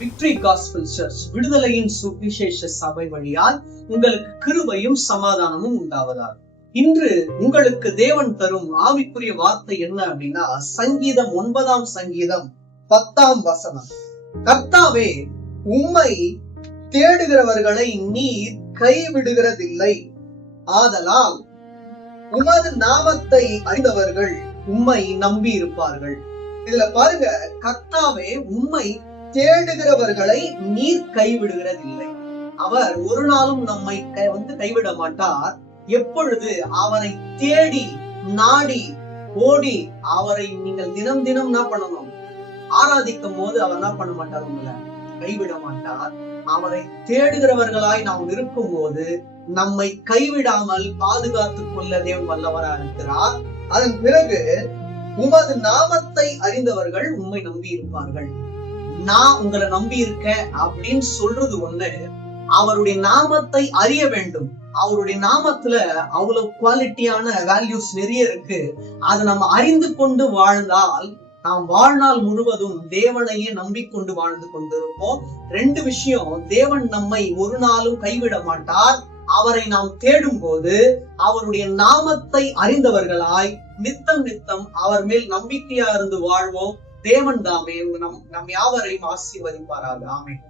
Victory gospel search விடுதலையின் சுவிசேஷ சபை வழியால் உங்களுக்கு கிருபையும் சமாதானமும் உண்டாவதாக. இன்று உங்களுக்கு தேவன் தரும் ஆவிக்குரிய வார்த்தை என்ன அப்படின்னா, சங்கீதம் 9ஆம் சங்கீதம் 10ஆம் வசனம். கர்த்தாவே, உம்மை தேடுகிறவர்களை நீர் கைவிடுகிறதில்லை, ஆதலால் உமது நாமத்தை அறிந்தவர்கள் உம்மை நம்பி இருப்பார்கள். இதுல பாருங்க, கர்த்தாவே, உம்மை தேடுகிறவர்களை நீர் கைவிடுகிறதில்லை. அவர் ஒரு நாளும் நம்மை கைவிட மாட்டார். எப்பொழுது அவரை தேடி நாடி ஓடி அவரை நீங்கள் தினம் தினம் என்ன பண்ணணும், ஆராதிக்கும் போது அவர் என்ன பண்ண மாட்டார், உங்களை கைவிட மாட்டார். அவரை தேடுகிறவர்களாய் நாம் இருக்கும் போது நம்மை கைவிடாமல் பாதுகாத்துக் கொள்ள தேவன் வல்லவராக இருக்கிறார். அதன் பிறகு உமது நாமத்தை அறிந்தவர்கள் உம்மை நம்பி இருப்பார்கள். நான் உங்களை நம்பி இருக்கேன் அப்படின்னு சொல்றது ஒண்ணு, அவருடைய நாமத்தை அறிய வேண்டும். அவருடைய நாமத்துல அவ்வளவு குவாலிட்டியான வேல்யூஸ் நிறைய இருக்கு. அதை நம்ம அறிந்து கொண்டு வாழ்ந்தால் நாம் வாழ்நாள் முழுவதும் தேவனையே நம்பிக்கொண்டு வாழ்ந்து கொண்டிருப்போம். ரெண்டு விஷயம், தேவன் நம்மை ஒரு நாளும் கைவிட மாட்டார். அவரை நாம் தேடும் போது அவருடைய நாமத்தை அறிந்தவர்களாய் நித்தம் நித்தம் அவர் மேல் நம்பிக்கையா இருந்து வாழ்வோம். தேவன் தாமே நம் யாவரையும் ஆசீர்வதிப்பாராக. ஆமென்.